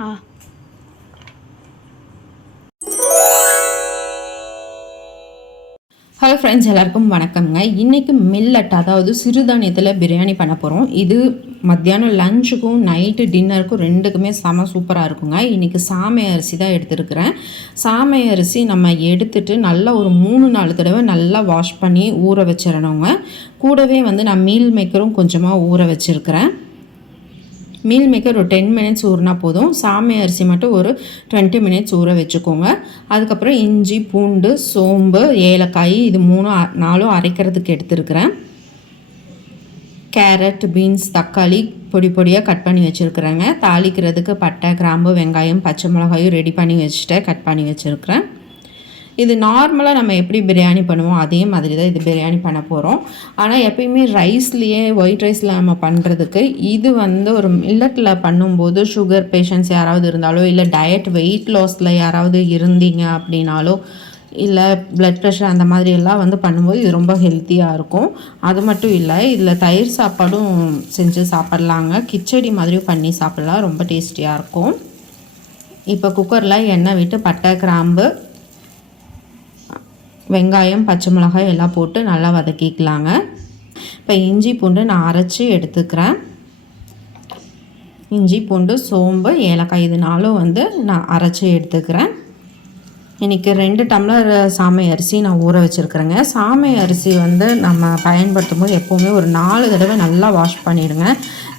ஆ. Hello friends எல்லாருக்கும் வணக்கம்ங்க. இன்றைக்கி மில்லட் அதாவது சிறுதானியத்தில் பிரியாணி பண்ண போகிறோம் இது மத்தியானம் லஞ்சுக்கும் நைட்டு டின்னருக்கும் ரெண்டுக்குமே செம சூப்பராக இருக்குங்க. இன்றைக்கி சாமை அரிசி தான் எடுத்துருக்கிறேன். சாமை அரிசி நம்ம எடுத்துட்டு நல்லா ஒரு மூணு நாலு தடவை நல்லா வாஷ் பண்ணி ஊற வச்சிடணுங்க. கூடவே வந்து நான் மீல் மேக்கரும் கொஞ்சமாக ஊற வச்சுருக்கிறேன். மீல் மேக்கர் ஒரு டென் மினிட்ஸ் ஊறினா போதும். சாமை அரிசி மட்டும் ஒரு டுவெண்ட்டி மினிட்ஸ் ஊற வச்சுக்கோங்க. அதுக்கப்புறம் இஞ்சி பூண்டு சோம்பு ஏலக்காய் இது மூணும் நாலும் அரைக்கிறதுக்கு எடுத்துருக்கிறேன். கேரட் பீன்ஸ் தக்காளி பொடி பொடியாக கட் பண்ணி வச்சுருக்குறேங்க. தாளிக்கிறதுக்கு பட்டை கிராம்பு வெங்காயம் பச்சை மிளகாயும் ரெடி பண்ணி வச்சுட்டு கட் பண்ணி வச்சுருக்கிறேன். இது நார்மலாக நம்ம எப்படி பிரியாணி பண்ணுவோம் அதே மாதிரி தான் இது பிரியாணி பண்ண போகிறோம் ஆனால் எப்பயுமே ரைஸ்லேயே ஒயிட் ரைஸில் நம்ம பண்ணுறதுக்கு இது வந்து ஒரு மில்லட்டில் பண்ணும்போது சுகர் பேஷண்ட்ஸ் யாராவது இருந்தாலோ இல்லை டயட் வெயிட் லாஸில் யாராவது இருந்தீங்க அப்படின்னாலோ இல்லை ப்ளட் ப்ரெஷர் அந்த மாதிரி எல்லாம் வந்து பண்ணும்போது இது ரொம்ப ஹெல்த்தியாக இருக்கும். அது மட்டும் இல்லை இதில் தயிர் சாப்பாடும் செஞ்சு சாப்பிட்லாங்க. கிச்சடி மாதிரியும் பண்ணி சாப்பிட்லாம். ரொம்ப டேஸ்டியாக இருக்கும். இப்போ குக்கரில் எண்ணெய் விட்டு பட்டை கிராம்பு வெங்காயம் பச்சை மிளகாய் எல்லாம் போட்டு நல்லா வதக்கிக்கலாங்க. இப்போ இஞ்சி பூண்டு நான் அரைச்சி எடுத்துக்கிறேன். இஞ்சி பூண்டு சோம்பு ஏலக்காய் இது நாளும் வந்து நான் அரைச்சி எடுத்துக்கிறேன். இன்றைக்கி ரெண்டு டம்ளர் சாமை அரிசி நான் ஊற வச்சுருக்குறேங்க. சாமை அரிசி வந்து நம்ம பயன்படுத்தும் போது எப்போவுமே ஒரு நாலு தடவை நல்லா வாஷ் பண்ணிவிடுங்க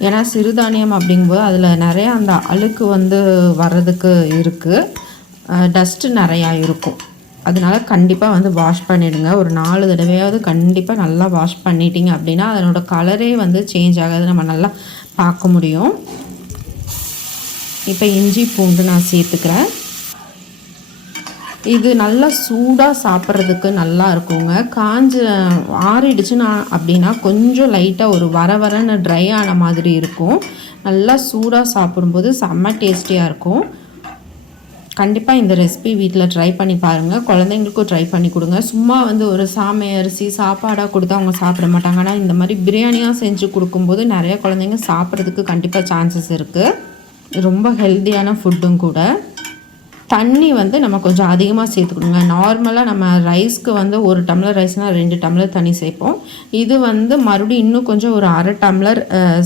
ஏன்னா சிறுதானியம் அப்படிங்கும்போது அதில் நிறையா அந்த அழுக்கு வந்து வர்றதுக்கு இருக்குது டஸ்ட்டு நிறையா இருக்கும். அதனால கண்டிப்பாக வந்து வாஷ் பண்ணிவிடுங்க ஒரு நாலு தடவையாவது கண்டிப்பாக நல்லா வாஷ் பண்ணிட்டீங்க அப்படின்னா அதனோட கலரே வந்து சேஞ்ச் ஆகாது. நம்ம நல்லா பார்க்க முடியும். இப்போ இஞ்சி பூண்டு நான் சேர்த்துக்கிறேன். இது நல்லா சூடாக சாப்பிட்றதுக்கு நல்லா இருக்குங்க. காஞ்ச ஆறிடுச்சுன்னா அப்படின்னா கொஞ்சம் லைட்டாக ஒரு வர வரன்னு ட்ரை ஆன மாதிரி இருக்கும். நல்லா சூடாக சாப்பிடும்போது செம்ம டேஸ்டியாக இருக்கும். கண்டிப்பாக இந்த ரெசிபி வீட்டில் ட்ரை பண்ணி பாருங்கள் குழந்தைங்களுக்கும் ட்ரை பண்ணி கொடுங்க. சும்மா வந்து ஒரு சாமை அரிசி சாப்பாடாக கொடுத்தா அவங்க சாப்பிட மாட்டாங்க. ஆனால் இந்த மாதிரி பிரியாணியாக செஞ்சு கொடுக்கும்போது நிறைய குழந்தைங்க சாப்பிட்றதுக்கு கண்டிப்பாக சான்சஸ் இருக்குது ரொம்ப ஹெல்த்தியான ஃபுட்டும் கூட. தண்ணி வந்து நம்ம கொஞ்சம் அதிகமாக சேர்த்துக்கணுங்க. நார்மலாக நம்ம ரைஸ்க்கு வந்து ஒரு டம்ளர் ரைஸ்னால் ரெண்டு டம்ளர் தண்ணி சேர்ப்போம். இது வந்து மறுபடியும் இன்னும் கொஞ்சம் ஒரு அரை டம்ளர்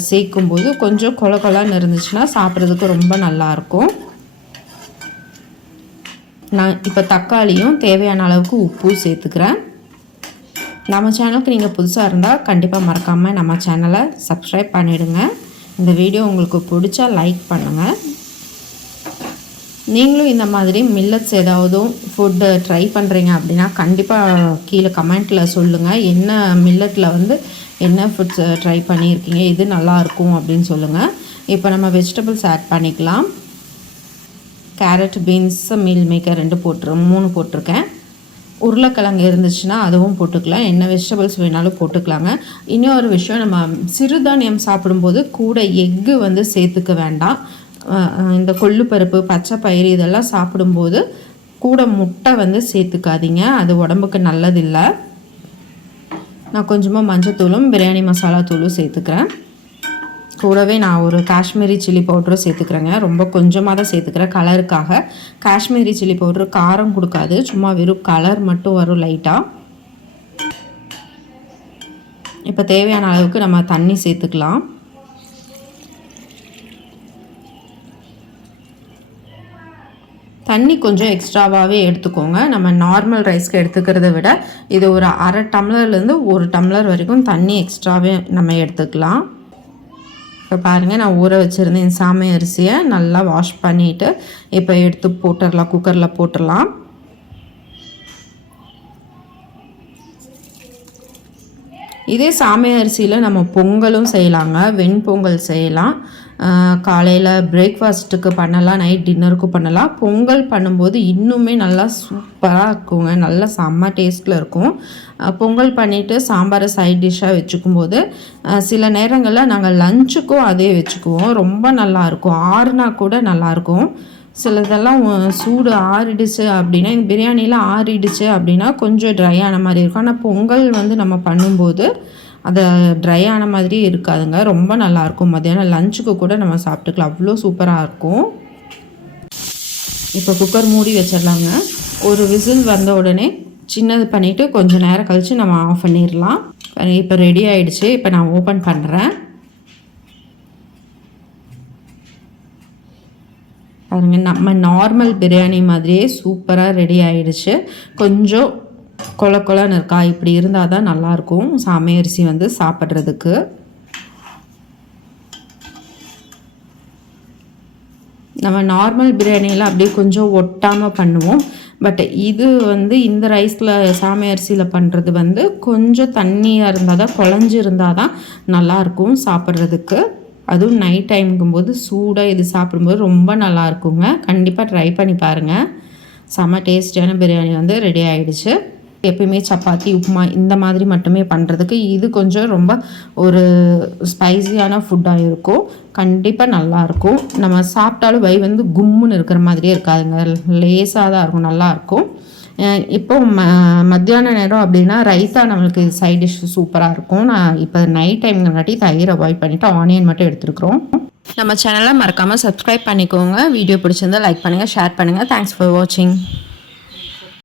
சேர்க்கும்போது கொஞ்சம் கொல கொலான்னு இருந்துச்சுன்னா சாப்பிட்றதுக்கு ரொம்ப நல்லாயிருக்கும் நான் இப்போ தக்காளியும் தேவையான அளவுக்கு உப்பு சேர்த்துக்கிறேன். நம்ம சேனலுக்கு நீங்கள் புதுசாக இருந்தால் கண்டிப்பாக மறக்காமல் நம்ம சேனலை சப்ஸ்கிரைப் பண்ணிவிடுங்க இந்த வீடியோ உங்களுக்கு பிடிச்சா லைக் பண்ணுங்கள் நீங்களும் இந்த மாதிரி மில்லட்ஸ் ஏதாவது ஃபுட்டு ட்ரை பண்ணுறீங்க அப்படின்னா கண்டிப்பாக கீழே கமெண்ட்டில் சொல்லுங்கள் என்ன மில்லட்டில் வந்து என்ன ஃபுட்ஸ் ட்ரை பண்ணியிருக்கீங்க இது நல்லா இருக்கும் அப்படின்னு சொல்லுங்கள் இப்போ நம்ம வெஜிடபிள்ஸ் ஆட் பண்ணிக்கலாம். கேரட் பீன்ஸ் மீல் மேக்கர் ரெண்டு போட்டு மூணு போட்டிருக்கேன். உருளைக்கிழங்கு இருந்துச்சுன்னா அதுவும் போட்டுக்கலாம். என்ன வெஜிடபிள்ஸ் வேணாலும் போட்டுக்கலாங்க. இன்னொரு விஷயம் நம்ம சிறுதானியம் சாப்பிடும்போது கூட எக்கு வந்து சேர்த்துக்க வேண்டாம். இந்த கொள்ளு இந்த கொள்ளுப்பருப்பு பச்சை பயிறு இதெல்லாம் சாப்பிடும்போது கூட முட்டை வந்து சேர்த்துக்காதீங்க. அது உடம்புக்கு நல்லதில்லை. நான் கொஞ்சமாக மஞ்சத்தூளும் பிரியாணி மசாலா தூளும் சேர்த்துக்கிறேன். கூடவே நான் ஒரு காஷ்மீரி சில்லி பவுடரும் சேர்த்துக்கிறேங்க. ரொம்ப கொஞ்சமாக தான் சேர்த்துக்கிறேன். கலருக்காக. காஷ்மீரி சில்லி பவுட்ரு காரம் கொடுக்காது. சும்மா வெறும் கலர் மட்டும் வரும் லைட்டாக இப்போ தேவையான அளவுக்கு நம்ம தண்ணி சேர்த்துக்கலாம். தண்ணி கொஞ்சம் எக்ஸ்ட்ராவாகவே எடுத்துக்கோங்க. நம்ம நார்மல் ரைஸ்க்கு எடுத்துக்கிறத விட இது ஒரு அரை டம்ளர்லேருந்து ஒரு டம்ளர் வரைக்கும் தண்ணி எக்ஸ்ட்ராவே நம்ம எடுத்துக்கலாம். இப்போ பாருங்கள் நான் ஊற வச்சுருந்தேன் சாமை அரிசியை நல்லா வாஷ் பண்ணிவிட்டு இப்போ எடுத்து போட்டுடலாம் குக்கரில் போட்டுடலாம் இதே சாமை அரிசியில் நம்ம பொங்கலும் செய்யலாங்க வெண்பொங்கல் செய்யலாம். காலையில் பிரேக்ஃபாஸ்ட்டுக்கு பண்ணலாம் நைட் டின்னருக்கு பண்ணலாம். பொங்கல் பண்ணும்போது இன்னுமே நல்லா சூப்பராக இருக்குங்க. நல்லா செம்ம டேஸ்ட்டில் இருக்கும். பொங்கல் பண்ணிவிட்டு சாம்பாரை சைட் டிஷ்ஷாக வச்சுக்கும்போது போது சில நேரங்களில் நாங்கள் லஞ்சுக்கும் அதே வச்சுக்குவோம். ரொம்ப நல்லாயிருக்கும் ஆறுனா கூட நல்லாயிருக்கும் சிலதெல்லாம் சூடு ஆறிடுச்சு அப்படின்னா இந்த பிரியாணியில் ஆறிடுச்சு அப்படின்னா கொஞ்சம் ட்ரை ஆன மாதிரி இருக்கும். ஆனால் பொங்கல் வந்து நம்ம பண்ணும்போது அது ட்ரை ஆன மாதிரி இருக்காதுங்க. ரொம்ப நல்லாயிருக்கும். மத்தியானம் லஞ்சுக்கு கூட நம்ம சாப்பிட்டுக்கலாம். அவ்வளோ சூப்பராக இருக்கும். இப்போ குக்கர் மூடி வச்சிடலாங்க. ஒரு விசில் வந்த உடனே சின்னது பண்ணிவிட்டு கொஞ்சம் நேரம் கழித்து நம்ம ஆஃப் பண்ணிடலாம். இப்போ ரெடி ஆகிடுச்சு இப்போ நான் ஓப்பன் பண்ணுறேன் பாருங்க நம்ம நார்மல் பிரியாணி மாதிரியே சூப்பராக ரெடி ஆகிடுச்சு கொஞ்சம் கொல கொலன்னு இருக்கா? இப்படி இருந்தால் தான் நல்லாயிருக்கும். சாமை அரிசி வந்து சாப்பிட்றதுக்கு. நம்ம நார்மல் பிரியாணியில் அப்படியே கொஞ்சம் ஒட்டாமல் பண்ணுவோம். பட் இது வந்து இந்த ரைஸில் சாமை அரிசியில் பண்ணுறது வந்து கொஞ்சம் தண்ணியாக இருந்தால் தான் குழஞ்சி இருந்தால் தான் நல்லாயிருக்கும் சாப்பிட்றதுக்கு. அதுவும் நைட் டைமுங்கும்போது சூடாக இது சாப்பிடும்போது ரொம்ப நல்லா இருக்குங்க கண்டிப்பாக ட்ரை பண்ணி பாருங்கள் செம்ம டேஸ்டியான பிரியாணி வந்து ரெடி ஆகிடுச்சு எப்பயுமே சப்பாத்தி உப்புமா இந்த மாதிரி மட்டுமே பண்ணுறதுக்கு இது கொஞ்சம் ரொம்ப ஒரு ஸ்பைசியான ஃபுட்டாக இருக்கும். கண்டிப்பாக நல்லாயிருக்கும் நம்ம சாப்பிட்டாலும் வை வந்து கும்முன்னு இருக்கிற மாதிரியே இருக்காதுங்க. லேஸாக தான் இருக்கும் நல்லாயிருக்கும் இப்போ ம மத்தியான நேரம் அப்படின்னா ரைத்தா நம்மளுக்கு சைட் டிஷ் சூப்பராக இருக்கும். நான் இப்போ நைட் டைம்ங்காட்டி தயிர் அவாய்ட் பண்ணிவிட்டு ஆனியன் மட்டும் எடுத்துருக்குறோம். நம்ம சேனலை மறக்காமல் சப்ஸ்கிரைப் பண்ணிக்கோங்க. வீடியோ பிடிச்சிருந்தா லைக் பண்ணுங்கள் ஷேர் பண்ணுங்கள் தேங்க்ஸ் ஃபார் வாட்சிங்